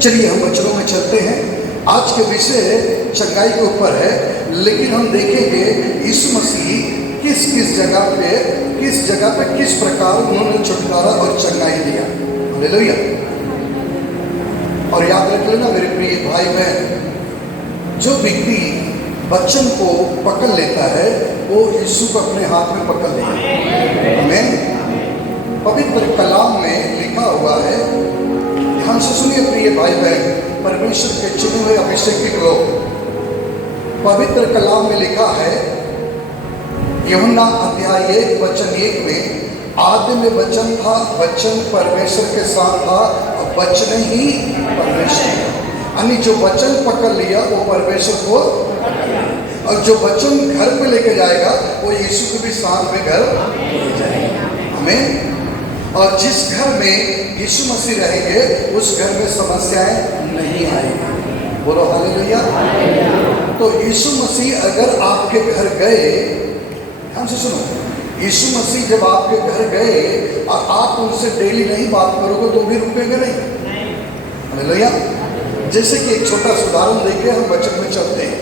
चलिए हम वचनों में चलते हैं। आज के विषय चंगाई के ऊपर है, लेकिन हम देखेंगे यीशु मसीह किस जगह पे किस प्रकार उन्होंने छुटकारा और चंगाई दिया। हालेलुया। और याद रख लेना मेरे प्रिय भाई बहन, जो व्यक्ति वचन को पकड़ लेता है वो यीशु को अपने हाथ में पकड़ लेता है। आमीन। पवित्र कलाम में लिखा हुआ है, ध्यान से सुनिए प्रिय भाई बहन, परमेश्वर के चुने हुए अभिषेकित लोग। पवित्र कलाम में लिखा है, यूहन्ना अध्याय 1 वचन 1 में, आदि में वचन था, वचन परमेश्वर के साथ था और वचन ही परमेश्वर था। यानी जो वचन पकड़ लिया वो परमेश्वर को, और जो वचन घर पे लेके जाएगा वो यीशु को भी साथ में घर ले जाएगा। आमीन। और जिस घर में यीशु मसीह रहेंगे उस घर में समस्याएं नहीं आएंगी। बोलो हालेलुया। तो यीशु मसीह अगर आपके घर गए, ध्यान से सुनो, यीशु मसीह जब आपके घर गए और आप उनसे डेली नहीं बात करोगे तो भी रुकेंगे नहीं। हालेलुया। जैसे कि एक छोटा सा उदाहरण देके हम वचन में चलते हैं।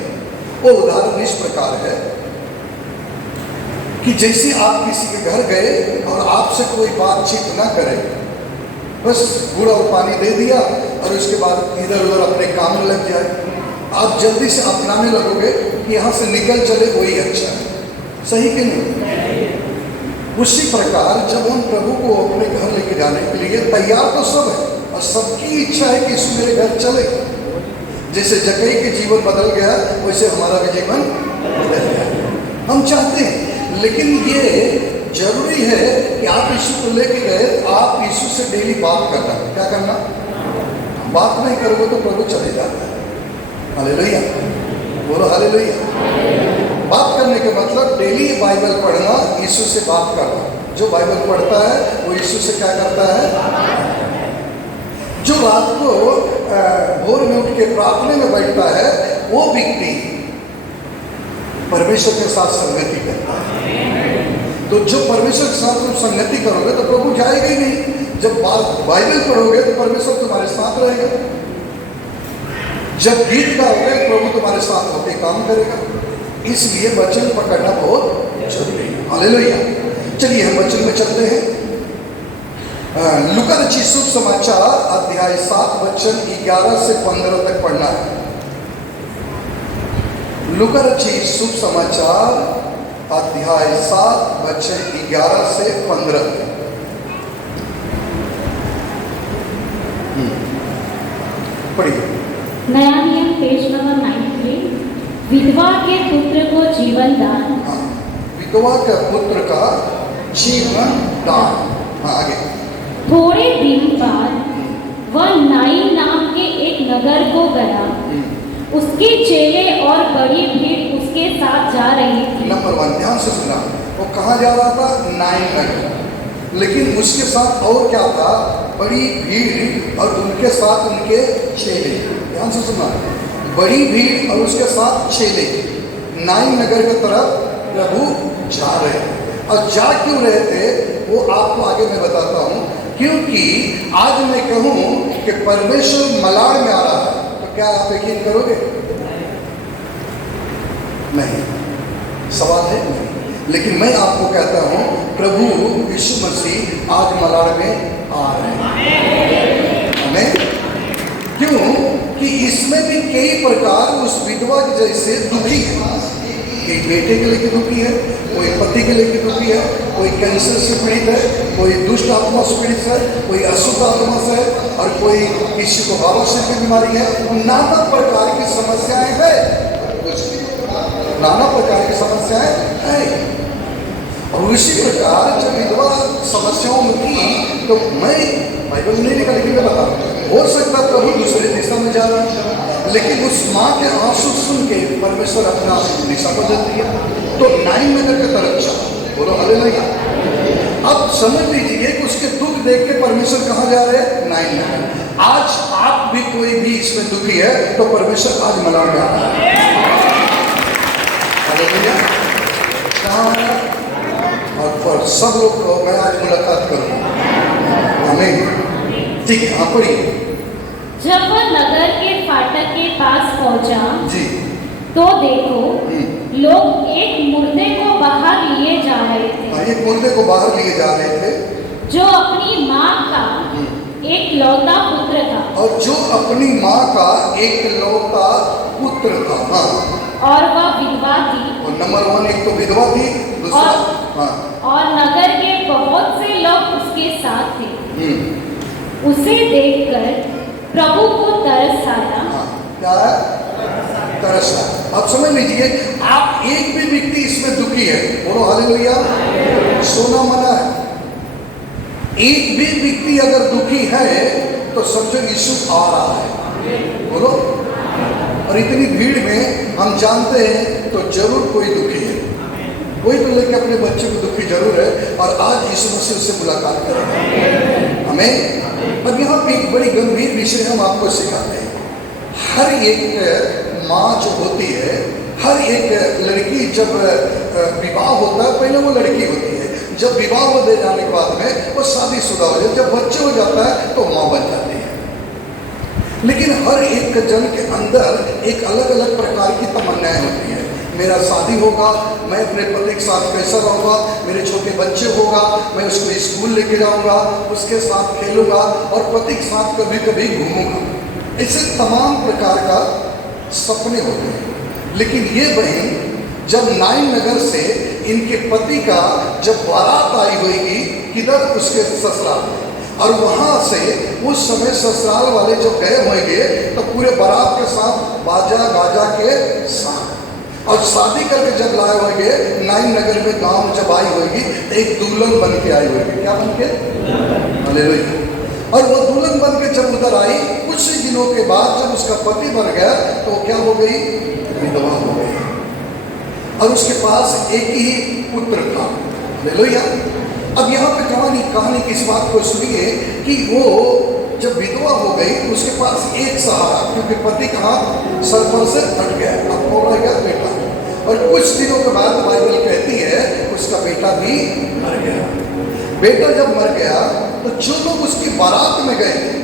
वो उदाहरण इस प्रकार है कि जैसे आप किसी के घर गए और आपसे कोई बातचीत ना करे, बस गुड़ और पानी दे दिया और उसके बाद इधर उधर अपने काम में लग जाए, आप जल्दी से अपनाने लगोगे कि यहाँ से निकल चले वही अच्छा है। सही कि नहीं? उसी प्रकार जब हम प्रभु को अपने घर लेके जाने के लिए तैयार तो सब है और सबकी इच्छा है कि यीशु मेरे घर चले। जैसे जक्कई के जीवन बदल गया वैसे हमारा भी जीवन बदल गया। हम चाहते हैं, लेकिन ये जरूरी है कि आप यीशु को लेके गए, आप यीशु से डेली बात करना। क्या करना? बात नहीं करोगे तो प्रभु चले जाता है। हालेलुया। बोलो हालेलुया। बात करने का मतलब डेली बाइबल पढ़ना, यीशु से बात करना। जो बाइबल पढ़ता है वो यीशु से क्या करता है? जो रात को भोर में उठ के प्रार्थना में बैठता है वो व्यक्ति परमेश्वर के साथ संगति करता है। तो जो परमेश्वर के साथ तुम संगति करोगे तो प्रभु जाएगा ही नहीं। जब बाइबल पढ़ोगे तो परमेश्वर तुम्हारे साथ रहेगा। जब गीत गाओगे प्रभु तुम्हारे साथ होकर काम करेगा। इसलिए वचन पकड़ना बहुत जरूरी है। हालेलुया। चलिए हम वचन में चलते हैं। लूका रचित शुभ समाचार अध्याय 7 वचन 11 से 15 तक पढ़ना है। लूका रचित शुभ समाचार अध्याय 7 वचन 11 से 15 तक पढ़िए। नया नियम पेज नंबर 93। विधवा के पुत्र को जीवन दान। विधवा के पुत्र का जीवन दान। हाँ, आगे। थोड़े दिन बाद वह नाइन नाम के एक नगर को गया। उसके चेले और बड़ी भीड़ उसके साथ जा रही थी। नंबर 1, ध्यान से सुना। वो कहाँ जा रहा था? नाइन नगर। लेकिन उसके साथ और क्या था? बड़ी भीड़ और उनके साथ उनके चेले। ध्यान से सुना, बड़ी भीड़ और उसके साथ चेले नाइन नगर की तरफ प्रभु जा रहे। और जा क्यों रहे थे वो आपको आगे मैं बताता हूँ। क्योंकि आज मैं कहूँ कि परमेश्वर मलाड़ में आ रहा है, तो क्या आप यकीन करोगे? नहीं। सवाल है नहीं। लेकिन मैं आपको कहता हूँ प्रभु यीशु मसीह आज मलाड़ में आ रहे हैं। हमें क्यों कि इसमें भी कई प्रकार उस विधवा के जैसे दुखी है। कोई बेटे के लेके दुखी है, कोई पति के लेके दुखी है, कोई कैंसर से पीड़ित है, कोई दुष्ट आत्मा से पीड़ित है, कोई अशुद्ध आत्मा से है, और कोई किसी को बाबा की बीमारी है। नाना प्रकार की समस्याएं हैं। नाना प्रकार की समस्याएं हैं। और उसी प्रकार जब विधवा समस्याओं में थी तो मैं बाइबल नहीं निकल के बता, हो सकता प्रभु दूसरे दिशा में जा रहा है, लेकिन उस माँ के आंसू सुन के परमेश्वर अपना दिशा बदल दिया तो नाइन नगर की तरफ चला। बोलो हालेलुया। अब समझ लीजिए कि उसके दुख देख के परमेश्वर कहाँ जा रहे हैं? नाइन नगर। आज आप भी कोई भी इसमें दुखी है तो परमेश्वर आज मलाड़ में आ रहा है। हालेलुया। कहाँ है? और पर सब लोग को मैं आज मुलाकात करूँगा। आमीन। ठीक है, आप पढ़िए। जब वह नगर के फाटक के पास पहुंचा जी। तो देखो लोग एक मुर्दे को बाहर लिए जा रहे थे, एक मुर्दे को बाहर लिए जा रहे थे, जो अपनी माँ का एक लौता पुत्र था, और जो अपनी माँ का एक लौता पुत्र था। हाँ। और वह विधवा थी। और नंबर 1, एक तो विधवा थी, दूसरा और नगर के बहुत से लोग उसके साथ थे। उसे देखकर प्रभु को तरस आया। क्या है? तरस आया। आप समझ लीजिए, आप एक भी व्यक्ति इसमें दुखी है, बोलो हालेलुया, सोना मना है। एक भी व्यक्ति अगर दुखी है तो समझो यीशु आ रहा है, बोलो। और इतनी भीड़ में हम जानते हैं तो जरूर कोई दुखी है, कोई तो लेके अपने बच्चे को दुखी जरूर है, और आज यीशु मसीह से मुलाकात करेंगे। हमें अब यहाँ पे एक बड़ी गंभीर विषय हम आपको सिखाते हैं। हर एक माँ जो होती है, हर एक लड़की जब विवाह होता है, पहले वो लड़की होती है, जब विवाह हो जाने के बाद में वो शादीशुदा हो जाती है, जब बच्चे हो जाता है तो माँ बन जाती है। लेकिन हर एक जन के अंदर एक अलग अलग प्रकार की तमन्नाएं होती हैं। मेरा शादी होगा, मैं अपने पति के साथ कैसा रहूँगा, मेरे छोटे बच्चे होगा, मैं उसको स्कूल लेके जाऊँगा, उसके साथ खेलूँगा और पति के साथ कभी कभी घूमूंगा। ऐसे तमाम प्रकार का सपने होते हैं। लेकिन ये बहन जब नाइन नगर से इनके पति का जब बारात आई होगी किधर, उसके ससुराल में, और वहाँ से उस समय ससुराल वाले जब गए होंगे तो पूरे बारात के साथ बाजा गाजा के साथ, और शादी करके जब लाए होंगे नाइन नगर में गांव जब आई होगी तो एक दुल्हन बन के आई होगी। क्या बन के? हालेलुया। और वो दुल्हन बन के जब उधर आई, कुछ दिनों के बाद जब उसका पति बन गया तो वो क्या हो गई? विधवा हो गई, और उसके पास एक ही पुत्र था। हालेलुया। अब यहाँ पे कहानी किस बात को सुनिए कि वो जब विधवा हो गई तो उसके पास एक सहारा, क्योंकि पति का हाथ सर पर से हट गया, अब कौन रह गया? बेटा। और कुछ दिनों के बाद बाइबल कहती है उसका बेटा भी मर गया। बेटा जब मर गया तो जो लोग उसकी बारात में गए थे,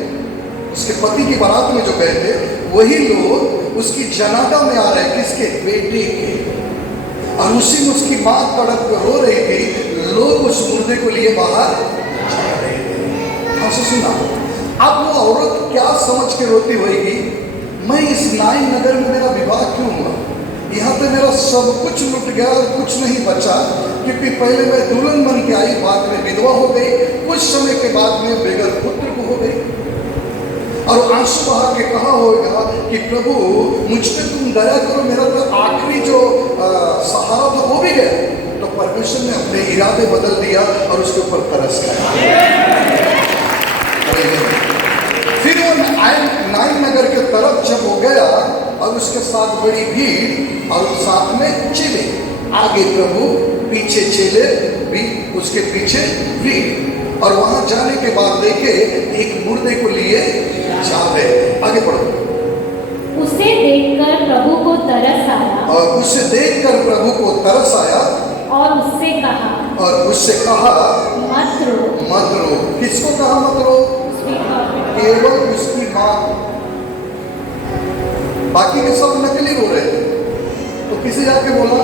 उसके पति की बारात में जो गए थे, वही लोग उसकी जनाजा में आ रहे, किसके? बेटे के। और उसी में उसकी माँ तड़प कर रो रही थी, लोग उस मुर्दे को लिए बाहर जा रहे थे। ऐसे सुना। अब वो औरत क्या समझ के रोती होगी, मैं इस नाइन नगर में मेरा विवाह क्यों हुआ, यहाँ पे मेरा सब कुछ लुट गया और कुछ नहीं बचा, क्योंकि पहले मैं दुल्हन बन के आई, बाद में विधवा हो गई, कुछ समय के बाद में बेगर पुत्र को हो गई। और आंसू बहा के कहा होगा कि प्रभु मुझ पे तुम दया करो, मेरा तो आखिरी जो सहारा था वो भी गया। तो परमेश्वर ने अपने इरादे बदल दिया और उसके ऊपर तरस गया। फिर वो नाइन नगर के तरफ जब हो गया और उसके साथ बड़ी भीड़ और साथ में चेले, आगे प्रभु पीछे चेले भी, उसके पीछे भीड़, और वहां जाने के बाद देखे एक मुर्दे को लिए जा रहे। आगे पढ़ो। उसे देखकर प्रभु को तरस आया, और उसे देखकर प्रभु को तरस आया, और उससे कहा मत रो। मत रो। किसको कहा मत रो? केवल उसकी माँ। बाकी के सब नकली रो रहे थे, तो किसी जाके बोला?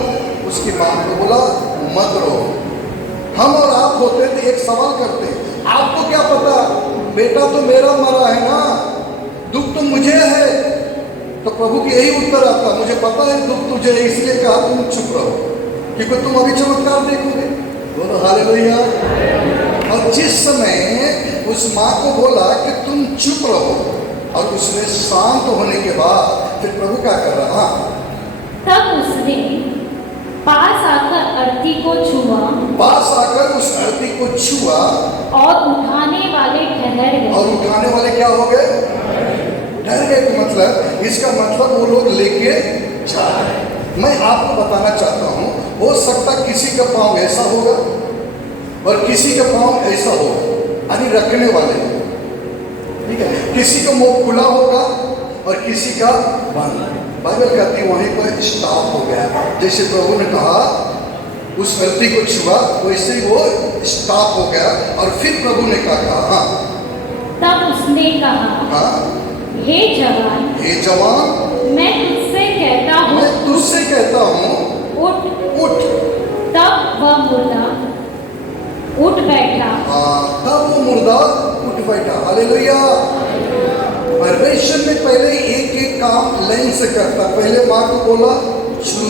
उसकी माँ को बोला मत रो। हम और आप होते तो एक सवाल करते, आपको क्या पता, बेटा तो मेरा मरा है ना, दुख तो मुझे है। तो प्रभु की यही उत्तर आता, मुझे पता है दुख तुझे, इसलिए कहा तुम चुप रहो, क्योंकि तुम अभी चमत्कार देखोगे। बोलो हालेलुया। और जिस समय उस माँ को बोला कि तुम चुप रहो, और उसने शांत होने के बाद फिर प्रभु क्या कर रहा? तब उसने पास आकर अर्थी को छुआ, पास आकर उस अर्थी को छुआ, और उठाने वाले ठहर गए। और उठाने वाले क्या हो गए? ठहर गए। मतलब इसका मतलब वो लोग लेके जा रहे हैं। मैं आपको बताना चाहता हूँ, हो सकता किसी का पाँव ऐसा होगा और किसी का पाँव ऐसा होगा, यानी रखने वाले, ठीक है। किसी का मुंह खुला होगा और किसी का बंद। बाइबल कहती है वहीं पर स्टॉप हो गया, जैसे प्रभु ने कहा उस व्यक्ति को छुआ, वैसे ही वो स्टॉप हो गया। और फिर प्रभु ने क्या कहा? हाँ। तब उसने कहा हाँ, हे जवान, हे जवान, मैं तुझसे कहता हूँ, मैं तुझसे कहता हूँ, उठ। उठ। तब वह मुर्दा उठ बैठा। तब वो मुर्दा उठ बैठा। हालेलुया। परमेश्वर ने पहले एक एक काम लाइन से करता। पहले माँ को बोला छू।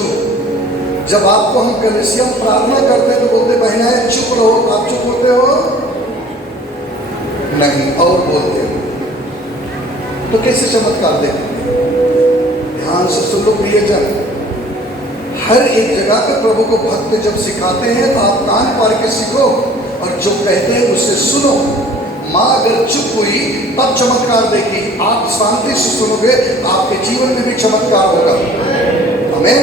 जब आपको हम कलीसिया में प्रार्थना करते हैं तो बोलते बहनाएं चुप रहो। आप चुप होते हो? नहीं, और बोलते हो। तो कैसे चमत्कार देखते? ध्यान से सुन लो प्रियजन। हर एक जगह पे प्रभु को भक्त जब सिखाते हैं तो आप कान पार के सीखो और जो कहते हैं उसे सुनो। माँ अगर चुप हुई तब चमत्कार देखी। आप शांति से सुनोगे आपके जीवन में भी चमत्कार होगा। हमें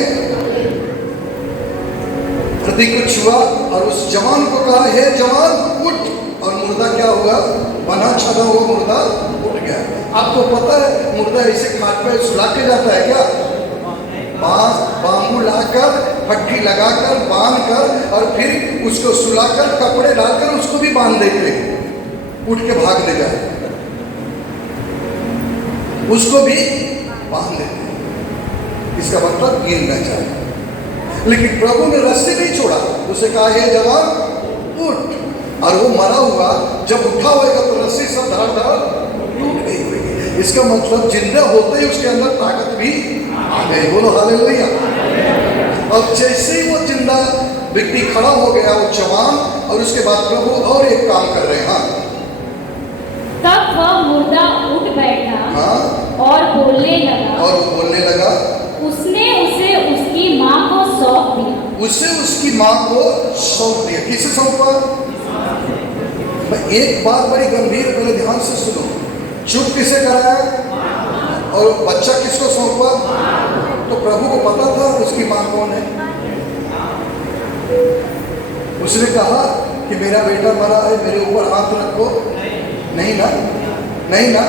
हृदय को छुआ और उस जवान को कहा, हे जवान उठ। और मुर्दा क्या हुआ? बना छना हुआ मुर्दा उठ गया। आपको पता है मुर्दा ऐसे खाट पे सुला के जाता है क्या? बांबू लाकर, फट्टी लगाकर, बांध कर और फिर उसको सुलाकर कपड़े डालकर उसको भी बांध देते हैं। उठ के भाग ले जाए, उसको भी बांध देते हैं। इसका मतलब गिर न जाए। लेकिन प्रभु ने रस्सी नहीं छोड़ा। उसे कहा, हे जवान उठ। और वो मरा हुआ जब उठा होगा तो रस्सी सब धड़ धड़ टूट गई होगी। इसका मतलब जिंदा होते ही उसके अंदर ताकत भी आ गई। बोलो हालेलुया। और जैसे ही वो जिंदा व्यक्ति खड़ा हो गया वो जवान, और उसके बाद प्रभु और एक काम कर रहे हैं। हाँ, तब वह मुर्दा उठ बैठा। हाँ, और बोलने लगा। और वो बोलने लगा। उसने उसे उसकी माँ को सौंप दिया। उसे उसकी माँ को सौंप दिया। किसे सौंपा? एक बात बड़ी गंभीर, पहले ध्यान से सुनो। चुप किसे कराया और बच्चा किसको सौंपा? तो प्रभु को पता था उसकी माँ कौन है। उसने कहा कि मेरा बेटा मरा है, मेरे ऊपर हाथ रखो। नहीं ना, नहीं ना।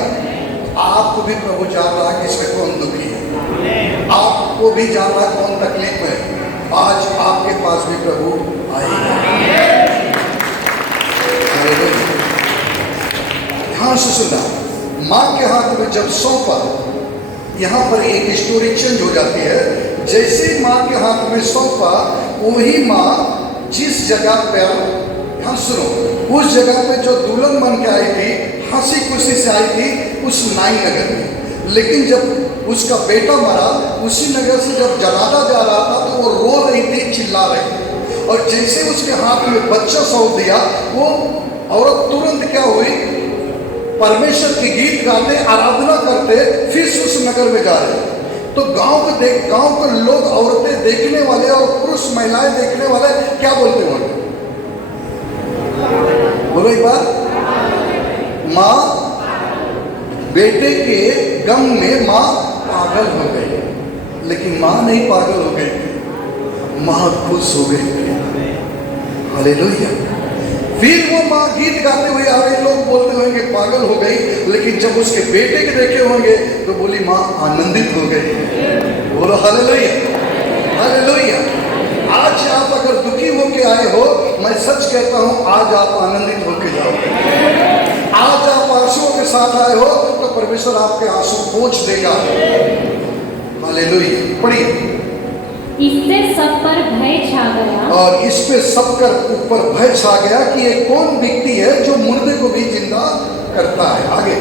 आपको भी प्रभु जान रहा है कि इसमें कौन दुखी है, आपको भी जान रहा है कौन तकलीफ में। आज आपके पास भी प्रभु आएगा। ध्यान से सुनना। माँ के हाथ में जब सौंपा, यहाँ पर एक स्टोरी चेंज हो जाती है। जैसे ही माँ के हाथ में सौंपा, वही माँ जिस जगह पर, ध्यान सुनो, उस जगह पे जो दुल्हन बन के आई थी, हंसी खुशी से आई थी, उस नाई नगर में। लेकिन जब उसका बेटा मरा, उसी नगर से जब जनाजा जा रहा था तो वो रो रही थी, चिल्ला रही थी। और जैसे उसके हाथ में बच्चा सौंप दिया, वो औरत तुरंत क्या हुई? परमेश्वर के गीत गाते, आराधना करते, फिर उस नगर में जा रहे। तो गांव के लोग, औरतें देखने वाले और पुरुष महिलाएं देखने वाले क्या बोलते होंगे? बोलो एक बार। माँ बेटे के गम में माँ पागल हो गई, लेकिन माँ नहीं पागल हो गई थी, माँ खुश हो गई थी। हालेलुया। फिर वो माँ गीत गाते हुए आ रहे। लोग बोलते होंगे पागल हो गई, लेकिन जब उसके बेटे के देखे होंगे तो बोली माँ आनंदित हो गई। बोलो हालेलुया, हालेलुया। आज आप अगर दुखी होके आए हो, मैं सच कहता हूँ आज आप आनंदित होके जाओ। आज आप आंसुओं के साथ आए हो तो परमेश्वर आपके आंसू पोंछ देगा। हालेलुया। पढ़िए। इससे सब पर भय छा गया। और इस पे सबकर ऊपर भय छा गया कि ये कौन व्यक्ति है जो मुर्दे को भी जिंदा करता है। आगे।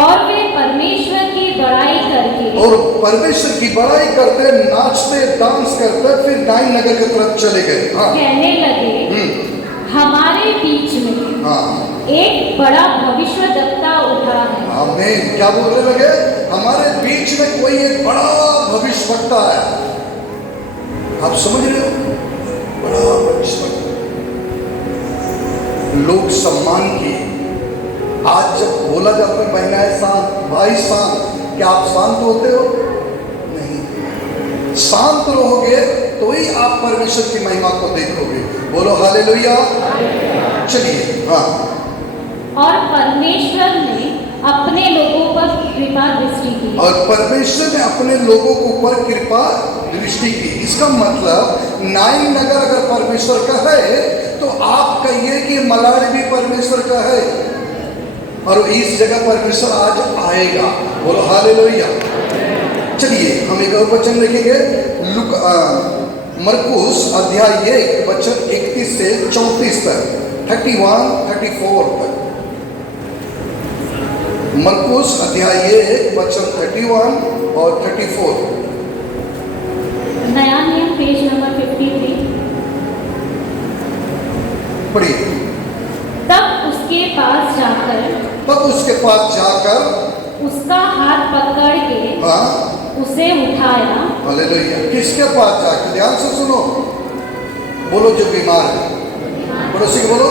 और वे परमेश्वर की बड़ाई करके, और परमेश्वर की बड़ाई करते, नाचते, डांस करते, फिर नाई नगर की तरफ चले गए। हाँ। कहने लगे, हमारे बीच में हाँ एक बड़ा भविष्यद्वक्ता उठा है। आमीन। क्या बोलने लगे? हमारे बीच में कोई एक बड़ा भविष्यवक्ता है। आप समझ रहे हो? बड़ा भविष्यवक्ता। लोग सम्मान किए। आज जब बोला जाता है महिलाएं शांत, भाई शांत, क्या आप शांत होते हो? नहीं। शांत रहोगे तो ही आप परमेश्वर की महिमा को देखोगे। बोलो हालेलुया। चलिए। हाँ। और परमेश्वर ने अपने लोगों पर कृपा दृष्टि की। और परमेश्वर ने अपने लोगों के ऊपर कृपा दृष्टि की। इसका मतलब नाई नगर अगर परमेश्वर का है तो आप कहिए कि मलाड भी परमेश्वर का है। और इस जगह परमेश्वर आज आएगा। बोलो हालेलुया। चलिए हम एक और वचन देखेंगे, मरकुस अध्याय 1 वचन 31 से 34 तक, 31-34 तक। मरकुस अध्याय 1 वचन 31 और 34। नया नियम पेज नंबर 53। पढ़िए। तब उसके पास जाकर उसका हाथ पकड़ के हाँ उसे उठाया। हालेलुया। किसके पास जाकर? ध्यान से सुनो, बोलो जो बीमार है, पड़ोसी को बोलो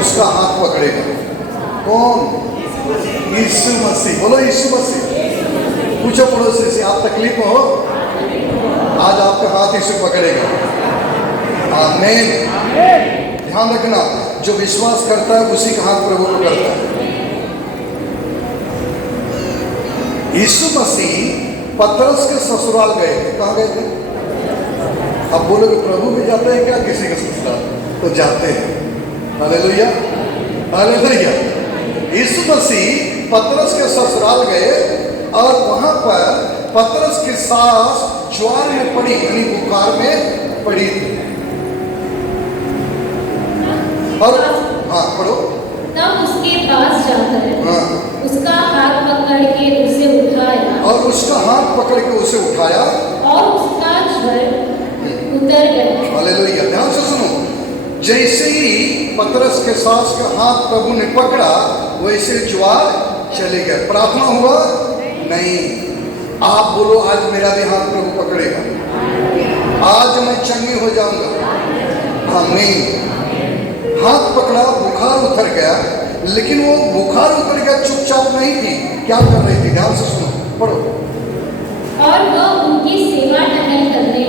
उसका हाथ पकड़ेगा। कौन? यीशु मसीह। बोलो यीशु मसीह। पूछो पड़ोसी से, आप तकलीफ में हो, आज आपका हाथ यीशु पकड़ेगा। आमीन। ध्यान रखना, जो विश्वास करता है उसी का हाथ प्रभु को करता है। यीशु मसीह पतरस के ससुराल गए थे। कहाँ गए थे? अब बोलोगे प्रभु भी जाते हैं क्या किसी के ससुराल? तो जाते हैं। Hallelujah, hallelujah. यीशु मसीह पतरस के ससुराल गए और वहां पर पतरस की सास ज्वार में पड़ी, यानी बुखार में पड़ी थी। और हाँ पढ़ो। तब उसके पास जाकर हाँ। उसका हाथ पकड़ के उसे उठाया। और उसका हाथ पकड़ के उसे उठाया और उसका ज्वर उतर गया। हालेलुया। ध्यान से सुनो, जैसे ही पतरस के सास का हाथ प्रभु ने पकड़ा वैसे ज्वार चले गए। प्रार्थना हुआ? नहीं। आप बोलो आज मेरा भी हाथ प्रभु पकड़ेगा, आज मैं चंगी हो जाऊंगा। आमीन। हाथ पकड़ा, बुखार उतर गया, लेकिन वो बुखार उतर गया चुपचाप नहीं थी। क्या कर रही थी? ध्यान से सुनो, पढ़ो। और वो उनकी सेवा टहल करने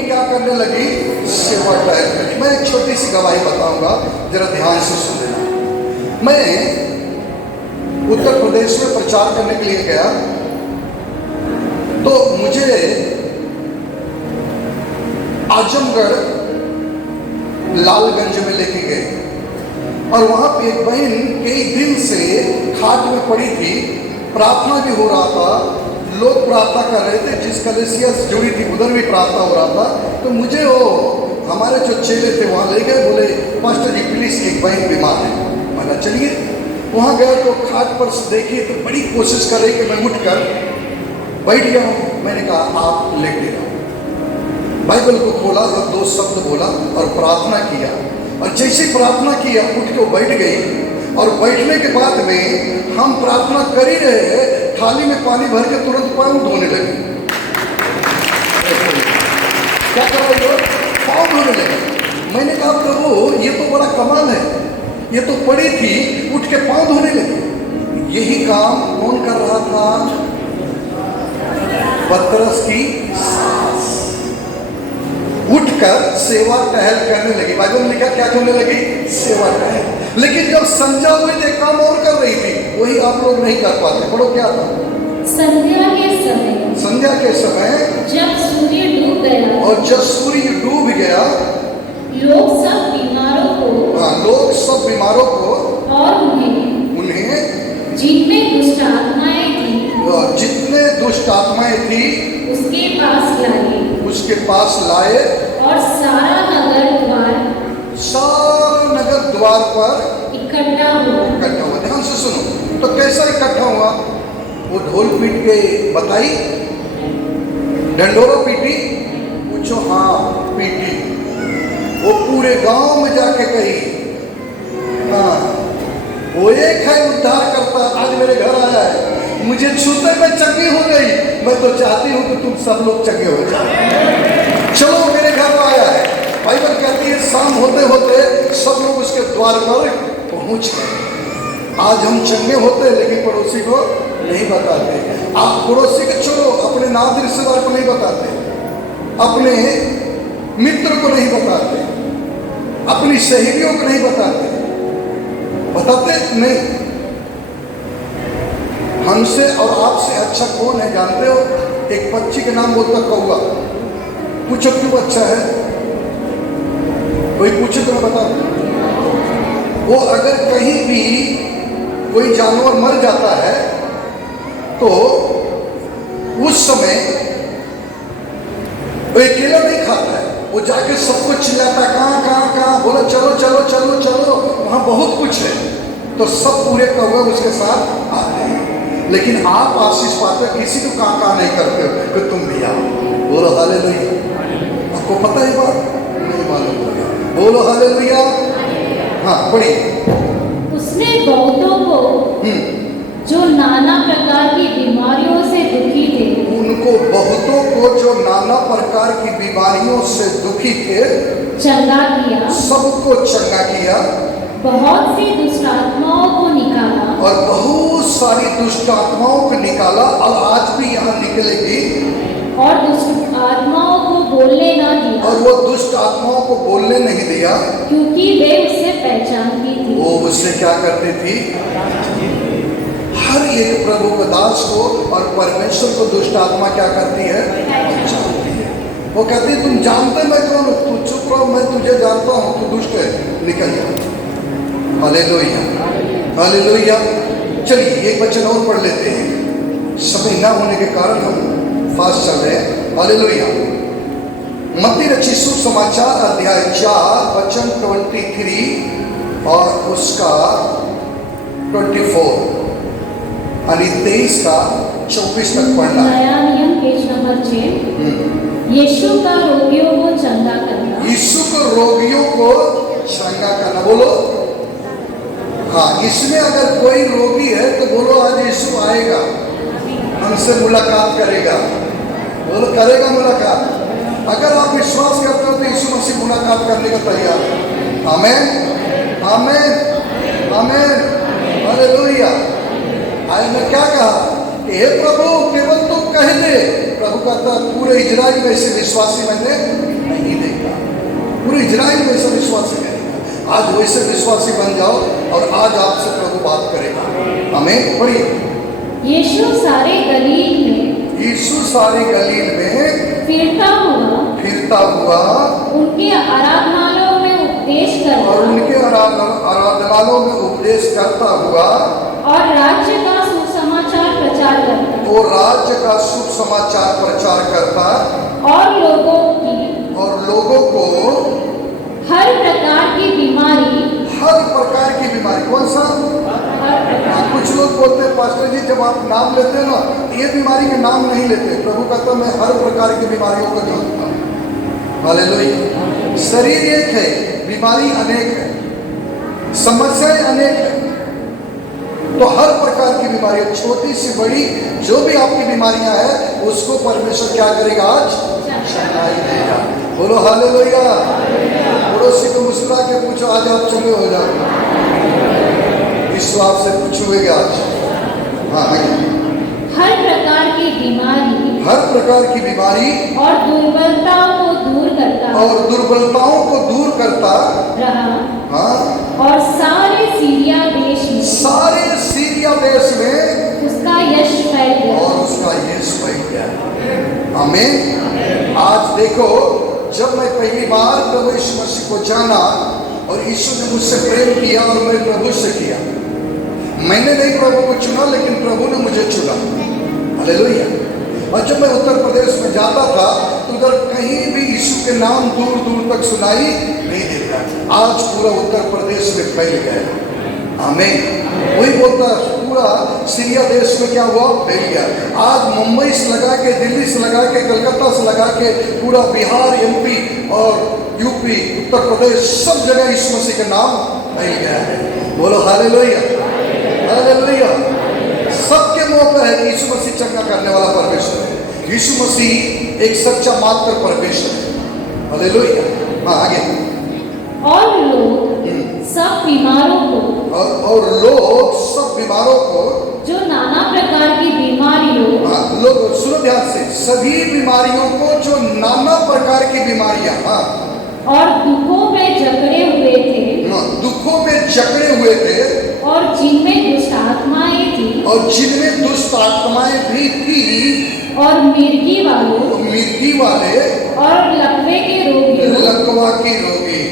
क्या करने लगी? सेवा टहल करने। मैं एक छोटी सी गवाही बताऊंगा, जरा ध्यान से सुन लेना। मैं उत्तर प्रदेश में प्रचार करने के लिए गया, तो मुझे आजमगढ़ लालगंज में लेके गए और वहां पे एक बहन कई दिन से खाट में पड़ी थी। प्रार्थना भी हो रहा था, लोग प्रार्थना कर रहे थे, जिस कलेसिया से जुड़ी थी उधर भी प्रार्थना हो रहा था। तो मुझे वो हमारे जो चेले थे वहां ले गए, बोले पास्टर जी प्लीज एक बहन बीमार है। मैंने चलिए। वहां गया तो खाट पर देखी तो बड़ी कोशिश कर रही कि मैं उठकर बैठ गया हूं। मैंने कहा आप लेटे रहो। बाइबल को खोला और 2 शब्द बोला और प्रार्थना किया, और जैसे प्रार्थना किया उठ के बैठ गई। और बैठने के बाद में हम प्रार्थना कर ही रहे हैं, थाली में पानी भर के तुरंत पाँव धोने लगे। क्या कर रही हो? पाँव धोने लगे। मैंने कहा प्रभु ये तो बड़ा कमाल है, ये तो पड़ी थी उठ के पाँव धोने लगी। यही काम कौन कर रहा था? पतरस की सास उठकर सेवा टहल करने लगी। बाइबल में लिखा क्या करने लगी? सेवा टहल। लेकिन जब संध्या हुई तो काम और कर रही थी, वही आप लोग नहीं कर पाते। पढ़ो क्या था? संध्या के समय, संध्या के समय जब सूर्य डूब गया, और जब सूर्य डूब गया, लोग सब बीमारों को, हाँ लोग सब बीमारों को और उन्हें जिनमें दुष्ट आत्माएं थी, और जितने दुष्ट आत्माएं थी उसके पास लाए और सारा नगर द्वार पर इकट्ठा हुआ। ध्यान से सुनो, तो कैसा इकट्ठा हुआ? वो ढोल पीट के बताई, ढंडोरा पीटी, पूछो हाँ पीटी। वो पूरे गांव में जाके कही हाँ वो एक है उद्धार करता, आज मेरे घर आया है, मुझे छूते में चंगी हो गई। मैं तो चाहती हूँ कि तुम सब लोग चंगे हो जाओ, चलो मेरे घर में आया है। बाइबल कहती है शाम होते होते सब लोग उसके द्वार पर पहुंच गए। आज हम चंगे होते लेकिन पड़ोसी को नहीं बताते। आप पड़ोसी को छोड़ो, अपने नात रिश्तेदार को नहीं बताते, अपने मित्र को नहीं बताते, अपनी सहेलियों को नहीं बताते नहीं। हमसे और आपसे अच्छा कौन है जानते हो? एक पक्षी के नाम बोलता कौवा। पूछो क्यों अच्छा है? कोई पूछे तो मैं बता दूं। वो अगर कहीं भी कोई जानवर मर जाता है तो उस समय वो अकेला नहीं खाता है, वो जाके सबको चिल्लाता है, कहाँ कहाँ कहाँ, बोला चलो चलो चलो चलो, वहाँ बहुत कुछ है, तो सब पूरे कौवे उसके साथ आते हैं। लेकिन आप आशीष पाते हो, किसी को कहाँ कहाँ नहीं करते हो कि तुम भी आओ। बोलो हालेलुया। आपको पता है बात? नहीं मालूम हो गया। बोलो हालेलुया। हाँ पढ़िए। उसने बहुतों को जो नाना प्रकार की बीमारियों से दुखी थे, उनको बहुतों को जो नाना प्रकार की बीमारियों से दुखी थे चंगा किया, सबको चंगा किया, बहुत सी दुष्ट आत्माओं को निकाला, और बहुत सारी दुष्ट आत्माओं को निकाला, और आज भी यहाँ निकलेगी, और दुष्ट आत्माओं को बोलने न दिया, और वो दुष्ट आत्माओं को बोलने नहीं दिया, क्योंकि वे उससे पहचानती थी। वो उससे क्या करती थी? हर एक प्रभु को, दास को और परमेश्वर को दुष्ट आत्मा क्या करती है? पहचानती है। वो कहती है तुम जानते मैं कौन हूँ, तू चुप रहो, मैं तुझे जानता हूँ, तू दुष्ट है, निकल जा। Hallelujah hallelujah. चलिए एक वचन और पढ़ लेते हैं, समय ना होने के कारण हम फास्ट चल रहे हैं। हालेलुया। मत्ती रचित सुसमाचार अध्याय 4 वचन 23 और उसका 24 यानी 23 का 24 तक पढ़ना है। नया नियम पेज नंबर 6। यीशु का रोगियों को चंगा करना। यीशु को रोगियों को चंगा करना। बोलो हाँ। इसमें अगर कोई रोगी है तो बोलो आज यीशु आएगा, हमसे मुलाकात करेगा। बोलो करेगा मुलाकात। अगर आप विश्वास करते हो तो यीशु मसीह मुलाकात करने को तैयार है। आमीन आमीन आमीन। हालेलुया। आज मैं क्या कहा कि हे प्रभु केवल तुम कह दे। प्रभु कहता पूरे इजराइल में ऐसे विश्वासी मैंने नहीं देखा, पूरे इजराइल में ऐसे विश्वासी नहीं देखा। आज वैसे विश्वासी बन जाओ और आज आपसे प्रभु बात करेगा। आमीन। पढ़िए। यीशु सारे गलील में, यीशु सारे गलील में फिरता हुआ उनके आराधनालयों में उपदेश करता, और उनके आराधनालयों में उपदेश करता हुआ, और राज्य का सुसमाचार प्रचार करता, और राज्य का शुभ समाचार प्रचार करता, और लोगों को हर प्रकार की बीमारी, कौन सा? कुछ लोग बोलते हैं पास्टर जी जब आप नाम लेते हैं ना, ये बीमारी के नाम नहीं लेते। प्रभु कहता मैं हर प्रकार की बीमारियों को जानता हूँ। हालेलुया। शरीर एक है, बीमारी अनेक है, समस्याएं अनेक है, तो हर प्रकार की बीमारी, छोटी सी बड़ी जो भी आपकी बीमारियां हैं उसको परमेश्वर क्या करेगा? आज चंगाई देगा। बोलो हालेलुया। पड़ोसी को मुस्कुरा के पूछो आज आप चंगे हो जाओ। यीशु आपसे पूछेगा आज। हाँ हर प्रकार की बीमारी, हर प्रकार की बीमारी और दुर्बलताओं को दूर करता रहा। हाँ। और सारे सीरिया देश में उसका यश फैल गया। आमीन। आज देखो, जब मैं पहली बार प्रभु यीशु मसीह को जाना और यीशु ने मुझसे प्रेम किया और मैं प्रभु से किया, मैंने नहीं प्रभु को चुना लेकिन प्रभु ने मुझे चुना। हालेलुया। और जब मैं उत्तर प्रदेश में जाता था तो उधर कहीं भी यीशु के नाम दूर दूर तक सुनाई नहीं देता। आज पूरा उत्तर प्रदेश में फैल गया। आमीन। वही बोलता पूरा सीरिया देश में क्या हुआ? फैल गया। आज मुंबई से लगा के, दिल्ली से लगा के, कलकत्ता से लगा के पूरा बिहार, एमपी और यूपी, उत्तर प्रदेश, सब जगह यीशु मसीह का नाम फैल गया है। बोलो हालेलुया हालेलुया। सबके मुंह पर है कि यीशु मसीह चंगा करने वाला परमेश्वर है। यीशु मसीह एक सच्चा मात्र परमेश्वर है। हालेलुया। हाँ आगे। और लोग सब बीमारों को जो नाना प्रकार की बीमारियों, हाँ लोग सुनो ध्यान से, सभी बीमारियों को जो नाना प्रकार की बीमारियां, हाँ, और दुखों में जकड़े हुए थे, और जिनमें दुष्ट आत्माएं भी थी, और मिर्गी वाले और लकवा के रोगी।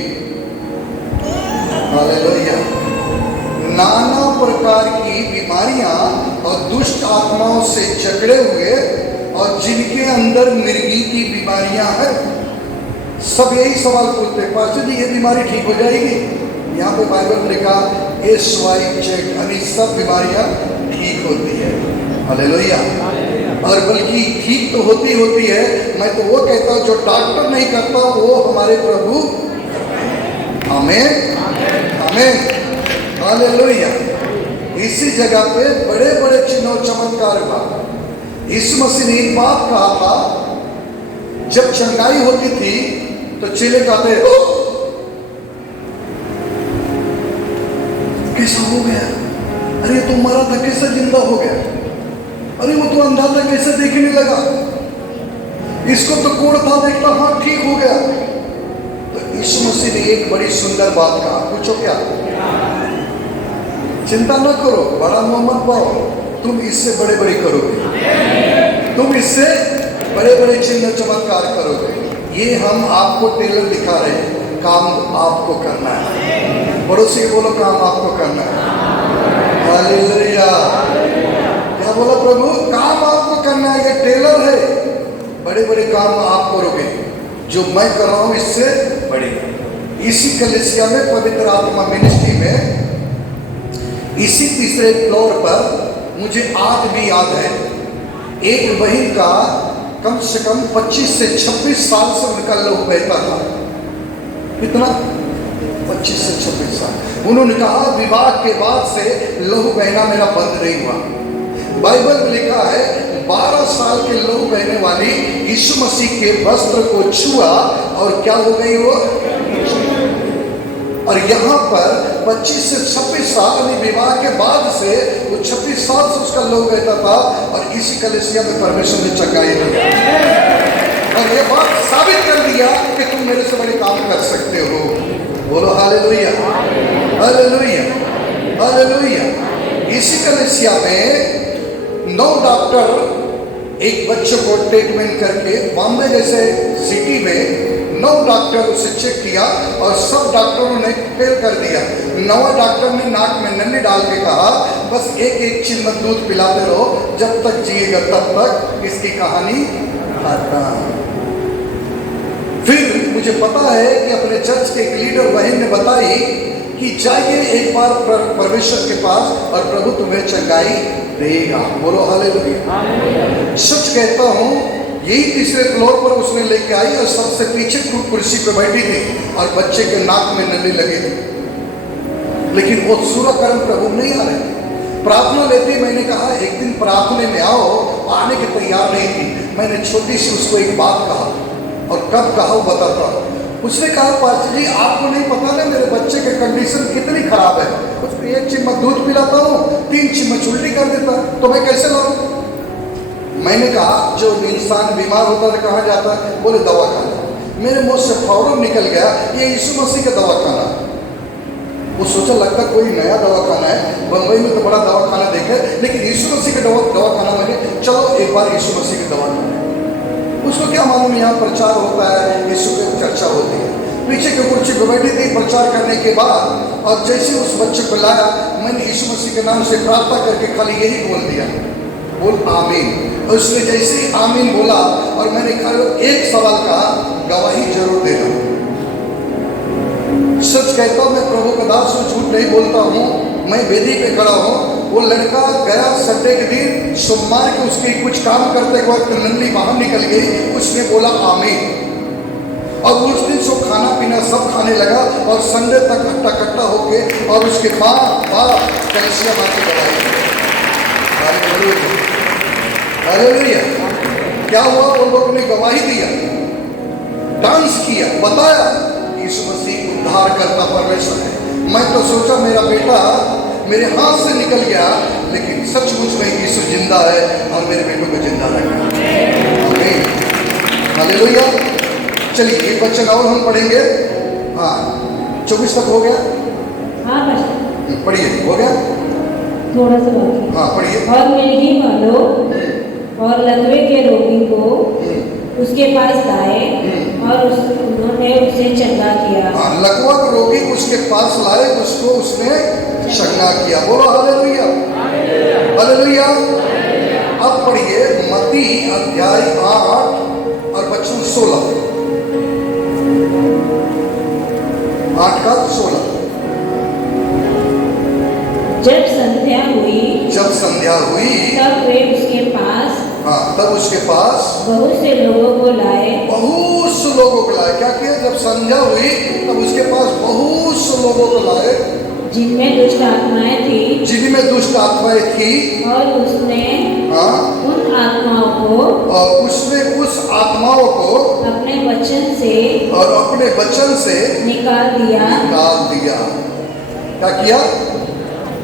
हालेलुया। आत्माओं से जकड़े हुए और जिनके अंदर मिर्गी की बीमारियां हैं, सब यही सवाल पूछते हैं, पास्टर जी ये बीमारी ठीक हो जाएगी? यहाँ पे बाइबल में लिखा SYZ यानी सब बीमारियां ठीक होती है। हालेलुया। और बल्कि ठीक तो होती है। मैं तो वो कहता हूँ जो डॉक्टर नहीं करता वो हमारे प्रभु। आमीन आमीन हालेलुया। इसी जगह पे बड़े बड़े चिन्ह और चमत्कार हुआ। यीशु मसीह ने एक बात कहा था, जब चंगाई होती थी तो चेले कहते कैसा हो गया? अरे तो मरा था कैसे जिंदा हो गया? अरे वो तो अंधा था कैसे देखने लगा? इसको तो कोड़ था देखता, हाँ ठीक हो गया। तो यीशु मसीह ने एक बड़ी सुंदर बात कहा, पूछो क्या? चिंता न करो, बड़ा मुंह मत पाओ, तुम इससे बड़े बड़े करोगे, तुम इससे बड़े बड़े चिन्ह चमत्कार करोगे। ये हम आपको टेलर दिखा रहे हैं, काम आपको करना है। पड़ोसी के बोलो काम आपको करना है। हालेलुया। क्या बोला प्रभु? काम आपको करना है, ये टेलर है। बड़े बड़े काम आप करोगे, जो मैं कर रहा हूं इससे बड़े। इसी कलीसिया में पवित्र आत्मा मिनिस्ट्री में इसी तीसरे फ्लोर पर मुझे आज भी याद है, एक बहन का कम से कम 25 से 26 साल से उनका लहू बहता था। कितना? 25 से 26 साल। उन्होंने कहा विवाह के बाद से लहू बहना मेरा बंद नहीं हुआ। बाइबल में लिखा है 12 साल के लहू बहने वाली यीशु मसीह के वस्त्र को छुआ और क्या हो गई वो? और यहाँ पर 25 से 26 साल विवाह के बाद से वो 26 साल से उसका लहू बहता था और इसी कलीसिया में परमेश्वर ने चंगाई दी और ये बात साबित कर दिया कि तुम मेरे से बड़े काम कर सकते हो। बोलो हालेलुया हालेलुया हालेलुया। इसी कलीसिया में 9 डॉक्टर एक बच्चे को ट्रीटमेंट करके, बॉम्बे जैसे सिटी में 9 डॉक्टर उसे चेक किया और सब डॉक्टरों ने फेल कर दिया। 9वां डॉक्टर ने नाक में नली डाल के कहा बस एक चिन्ह दूध पिलाते रहो, जब तक जिएगा तब तक इसकी कहानी खत्म। फिर मुझे पता है कि अपने चर्च के एक लीडर बहन ने बताई कि जाइए एक बार परमेश्वर के पास और प्रभु तुम्हें चंगाई देगा। बोलो हालेलुया। सच कहता हूँ, यही तीसरे फ्लोर पर उसने लेके आई और सबसे पीछे कुर्सी पे बैठी थी और बच्चे के नाक में नली लगी थी, लेकिन वो सूर्यकर्म प्रभु नहीं आ रहे। प्रार्थना लेती, मैंने कहा एक दिन प्रार्थना में आओ, आने की तैयार नहीं थी। मैंने छोटी सी उसको एक बात कहा और कब कहा वो बताता हूँ। उसने कहा पास्टर जी आपको नहीं पता ना मेरे बच्चे की कंडीशन कितनी खराब है, उसको 1 चम्मच दूध पिलाता हूँ 3 चम्मच उल्टी कर देता, तो मैं कैसे लाऊं? मैंने कहा जो इंसान बीमार होता है कहाँ जाता है? बोले दवाखाना। मेरे मुंह से फौरन निकल गया ये यीशु मसीह का दवाखाना। वो सोचा लगता कोई नया दवाखाना है, बम्बई में तो बड़ा दवाखाना देखे, लेकिन यीशु मसीह का दवाखाना मैंने, चलो एक बार यीशु मसीह का दवाखाना। उसको क्या मालूम यहाँ प्रचार होता है, यीशु की चर्चा होती है। पीछे की कुर्सी पर बैठी थी प्रचार करने के बाद, और जैसे उस बच्चे को लाया मैंने यीशु मसीह के नाम से प्रार्थना करके खाली यही बोल दिया, बोल आमीन। और उसने जैसे ही आमीन बोला और मैंने कहा एक सवाल का गवाही जरूर देना। सच कहता हूँ मैं प्रभु का दास हूँ, झूठ नहीं बोलता हूँ। मैं वेदी पे खड़ा हूँ, वो लड़का गया संडे के दिन, सोमवार के उसके कुछ काम करते वक्त नली बाहर निकल गई, उसने बोला आमीन। और उस दिन सो खाना पीना सब खाने लगा और संडे तक हट्टा होके और उसके बाप कलीसिया माँ की गवाही। हालेलुया। क्या हुआ? उन लोगों ने गवाही दिया, डांस किया, बताया यीशु मसीह उद्धार करता परमेश्वर है। मैं तो सोचा मेरा बेटा मेरे हाथ से निकल गया, लेकिन सचमुच में यीशु जिंदा है और मेरे बेटों को जिंदा रखा। आमीन हालेलुया। चलिए एक वचन और हम पढ़ेंगे। हाँ 24 तक हो गया? हाँ पढ़िए। हो गया? थोड़ा सा बाकी। हाँ पढ़िए। और मिर्गी वालों और लकवे के रोगी को उसके पास लाए और उन्होंने उसे चंगा किया। हाँ, लकवा के रोगी उसके पास लाए, उसको उसने चंगा किया। बोलो हालेलुया हालेलुया। अब पढ़िए मत्ती अध्याय 8 और वचन 16। 8 का 16। जब संध्या हुई जब संध्या हुई तब वे उसके पास हाँ तब उसके पास बहुत से लोगों को लाए। बहुत से लोगों को लाए। क्या किया? जब संध्या हुई तब उसके पास बहुत से लोगों को लाए जिनमें दुष्ट आत्माएं थी, जिनमें दुष्ट आत्माएं थी। और उसने हाँ उन आत्माओं को और उसने उस आत्माओं को अपने वचन से और अपने वचन से निकाल दिया। निकाल दिया। क्या किया?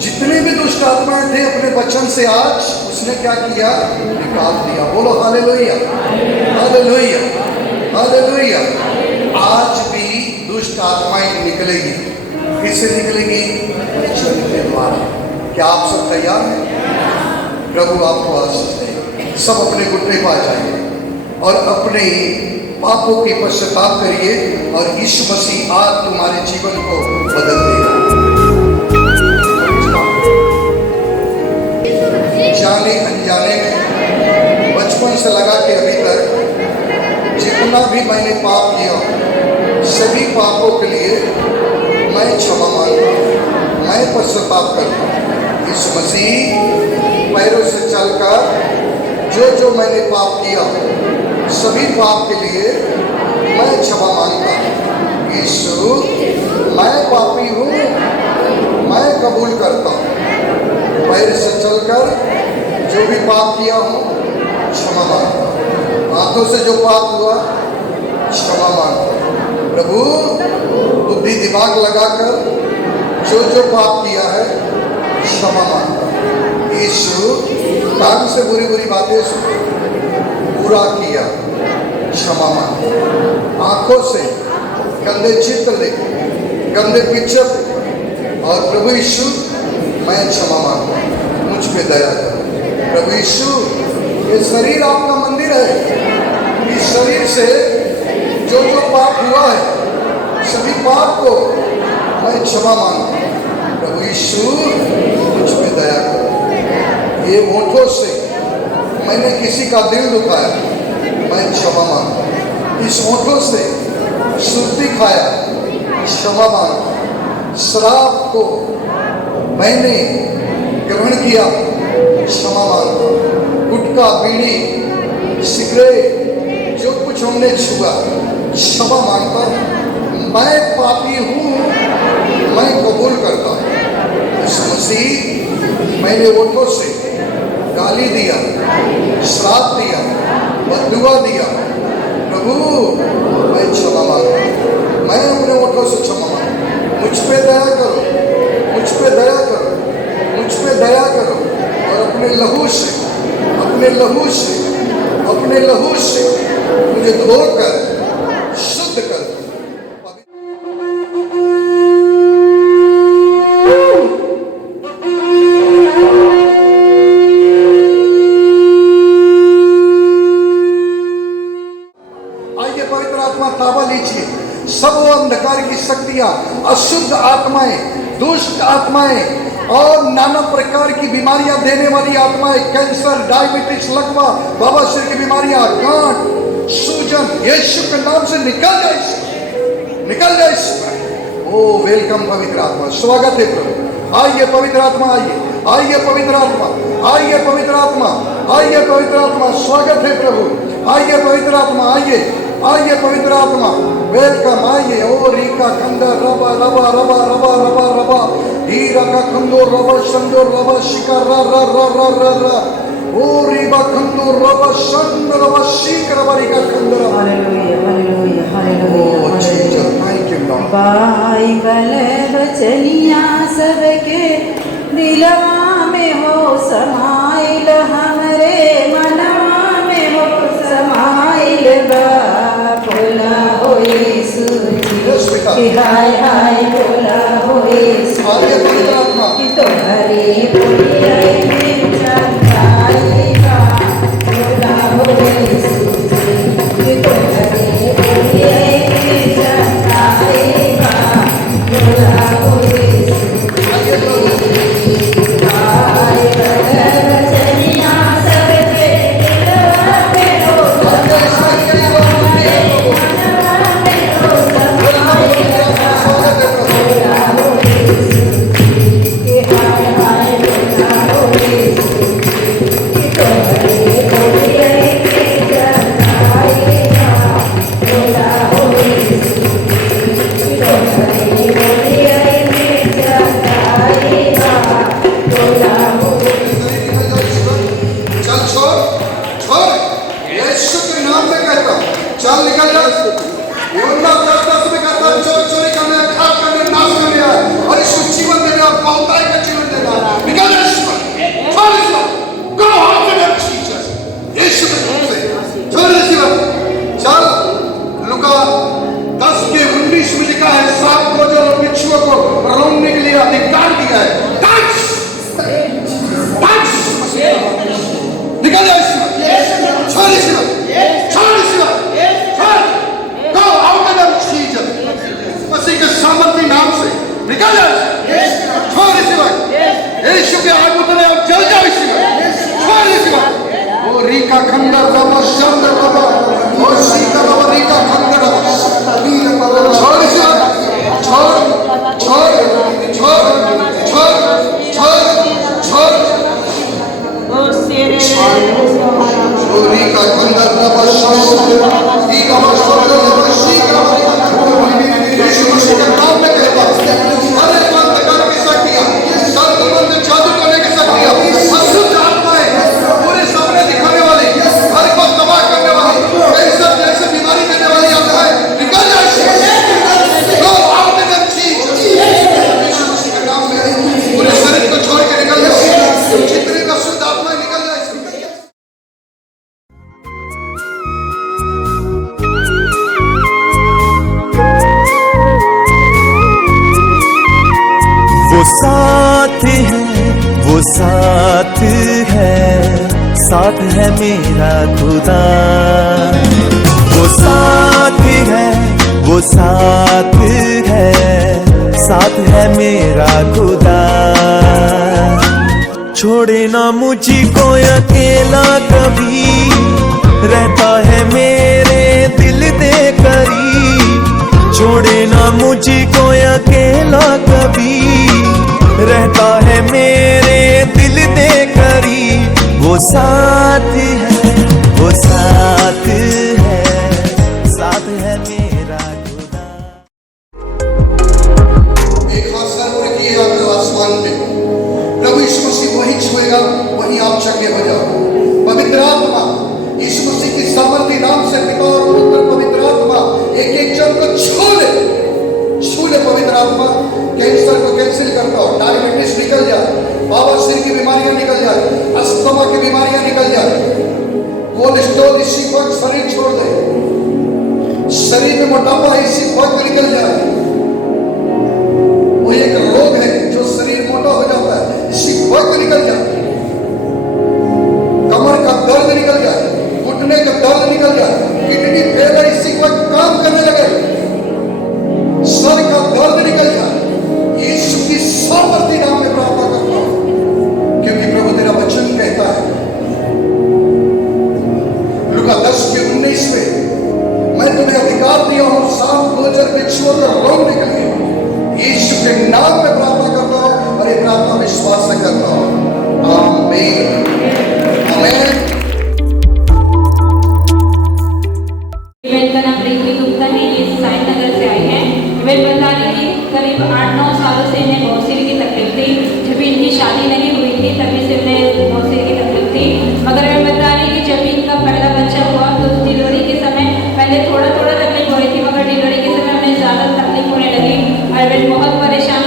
जितने भी दुष्ट आत्माएं थे अपने वचन से आज उसने क्या किया? निकाल दिया। बोलो हालेलुया, हालेलुया, हालेलुया। आज भी दुष्ट आत्माएं निकलेगी। किससे निकलेगी? वचन के द्वारा। क्या आप सब तैयार हैं? प्रभु आपको आशीष दे। सब अपने घुटने पा जाइए और अपने पापों की पश्चाताप करिए और यीशु मसीह आज तुम्हारे जीवन को बदल देगा। जाने अनजाने में बचपन से लगा के अभी तक जितना भी मैंने पाप किया सभी पापों के लिए मैं क्षमा मांगता हूँ, मैं पश्चाताप करता हूँ। यीशु मसीह पैरों से चलकर जो मैंने पाप किया सभी पाप के लिए मैं क्षमा मांगता हूँ। यीशु मैं पापी हूँ, मैं कबूल करता हूँ। पैर से चलकर जो भी पाप किया हूँ क्षमा मांगता हूँ। हाथों से जो पाप हुआ क्षमा मांगता हूँ। प्रभु बुद्धि दिमाग लगाकर जो पाप किया है क्षमा मांगता हूँ। यीशु कान से बुरी बुरी बातें सुन बुरा किया क्षमा मांगता हूँ। आंखों से गंदे चित्र देखे, गंदे पिक्चर देखे और प्रभु यीशु मैं क्षमा मांगता हूँ, मुझ पे दया करो। प्रभु यीशु ये शरीर आपका मंदिर है। इस शरीर से जो पाप हुआ है सभी पाप को मैं क्षमा मांगता हूँ। प्रभु यीशु मुझ पे दया करो। ये होठों से मैंने किसी का दिल दुखाया मैं क्षमा मांगता हूँ। इस होठों से सुर्ती खाया क्षमा मांगता हूँ। शराब को मैंने ग्रहण किया क्षमा मांगता हूँ। गुटखा, बीड़ी, सिगरेट जो कुछ हमने छुआ क्षमा मांगता हूँ। मैं पापी हूँ, मैं कबूल करता हूँ। यीशु मसीह मैंने ओठों से गाली दिया, श्राप दिया, बददुआ दिया। प्रभु मैं क्षमा मांगता हूँ। मैं अपने ओठों से क्षमा मांगता हूँ। मुझ पे दया करो, मुझ पे दया करो, मुझ पे दया करो और अपने लहू से मुझे धोकर शुद्ध कर दो। आइए पवित्र आत्मा ताबा लीजिए। सब वो अंधकार की शक्तियां, अशुद्ध आत्माएं, दुष्ट आत्माएं और नाना प्रकार की बीमारियां देने वाली आत्माएं, कैंसर, डायबिटीज, लकवा, बवासीर की बीमारियां, गांठ, सूजन यीशु के नाम से निकल जाए, निकल जाए। ओ वेलकम पवित्र आत्मा, स्वागत है प्रभु। आइए पवित्र आत्मा, आइए, आइए पवित्र आत्मा, आइए पवित्र आत्मा, आइए पवित्र आत्मा, स्वागत है प्रभु। आइए पवित्र आत्मा, आइए, आइए पवित्र आत्मा, वेलकम। आइए ओ रीका खंडर रबा रबा रबा रबा रबा रबा हीरा का खंडो रबा शंडो रबा शिकार रा रा रा रा रा रा ओ रीबा खंडो रबा शंड रबा शिकार रबा रीका खंडर। Hallelujah, hallelujah, hallelujah. O Jesus, thank you Lord. Bible बचनिया सबके दिलवा में हो समाइल, हमरे मनवा में हो समाइल बा। बोला हो यीशु कि हाय हाय, बोला हो यीशु कि तुम्हारे बोलिए में चंदाएगा। बोला हो यीशु कि तुम्हारे बोलिए में चंदाएगा। बोला हो यीशु हाय बचनिया सबके लिखा है, सांप को जो बिच्छुओं को रोकने के लिए अधिकार दिया है। टच निकल जाए इसमें, छोड़ इसमें, छोड़ इसमें, छोड़, go out of them Jesus, मसीह के सामर्थी नाम से निकल जाए, छोड़ इसमें, यीशु के आत्मा ने अब जल जाओ इसमें, छोड़ इसमें, ओ रीका खंडर बाबा शंकर बाबा, ओ सीता बाबा रीका खंडर बाबा, छोड़ इसमें, छोड़, छोड़, छोड़, छोड़, छोड़, छोड़, Ori ka kandar na basho, ika basho na bashika, यीशु मसीह के नाम में कहता हूं, हर एक अंधकार की शक्तियां, संतमंद जादू करने की शक्तियां, अशुद्ध आत्माएं, पूरे सामने दिखाने वाली, हर को तबाह करने वाली, कैंसर जैसे बीमारी देने वाली आत्माएं निकल जाए। Go out in the Jesus, यीशु मसीह के नाम में पूरे शरीर को छोड़ के निकल जाओ, जितनी भी अशुद्ध आत्माएं निकल जाए। वो साथ है, साथ है मेरा खुदा। वो साथ है, वो साथ है, साथ है मेरा खुदा। छोड़े ना मुझको अकेला कभी, रहता है मेरे दिल दे करीब। छोड़े ना मुझको अकेला कभी, रहता है मेरे दिल दे करीब। वो साथ है, वो साथ है, साथ है मेरा खुदा। एक हाथ सर पर किए आप आसमान पे, प्रभु यीशु मसीह वही छुएगा, वही आप चंगे हो जाओ। पवित्र आत्मा यीशु मसीह की सामर्थी नाम से पिता और पुत्र पवित्र आत्मा एक एक जन को छू ले, छू ले पवित्र आत्मा। कैंसर को कैंसिल करता हो, डायबिटीज निकल जाए, बवासीर की बीमारियां निकल जाए, अस्थमा की बीमारियां निकल जाए, कोलेस्ट्रॉल इसी वक्त शरीर छोड़ दे, शरीर में मोटापा इसी वक्त निकल जाए। वो एक रोग है जो शरीर मोटा हो जाता है, इसी वक्त निकल जाए। कमर का दर्द निकल जाए, घुटने का दर्द निकल जाए, किडनी फेल इसी वक्त काम करने लगे, सर का दर्द निकल जाए। यीशु की सामर्थी नाम में प्रार्थना करता हूं, क्योंकि प्रभु तेरा वचन कहता है लूका 10:19 में, मैं तुम्हें अधिकार दिया हूं सांप गोचर बिच्छुओं को रोकने के लिए। यीशु के नाम में प्रार्थना करता हूं और ये प्रार्थना विश्वास से करता हूं। आमीन, आमीन। इवेंट का नाम प्रीति गुप्ता है, ये साइन नगर से आए हैं। वे बता रहे कि करीब 8-9 सालों से इन्हें बौसीर की तकलीफ थी। जब इनकी शादी नहीं हुई थी तभी से इन्हें बौसीर की तकलीफ थी। मगर वे बता रहे कि जब इनका पहला बच्चा हुआ तो डिलीवरी के समय पहले थोड़ा थोड़ा तकलीफ हो रही थी, मगर डिलीवरी के समय उन्हें ज़्यादा तकलीफ होने लगी और वे बहुत परेशान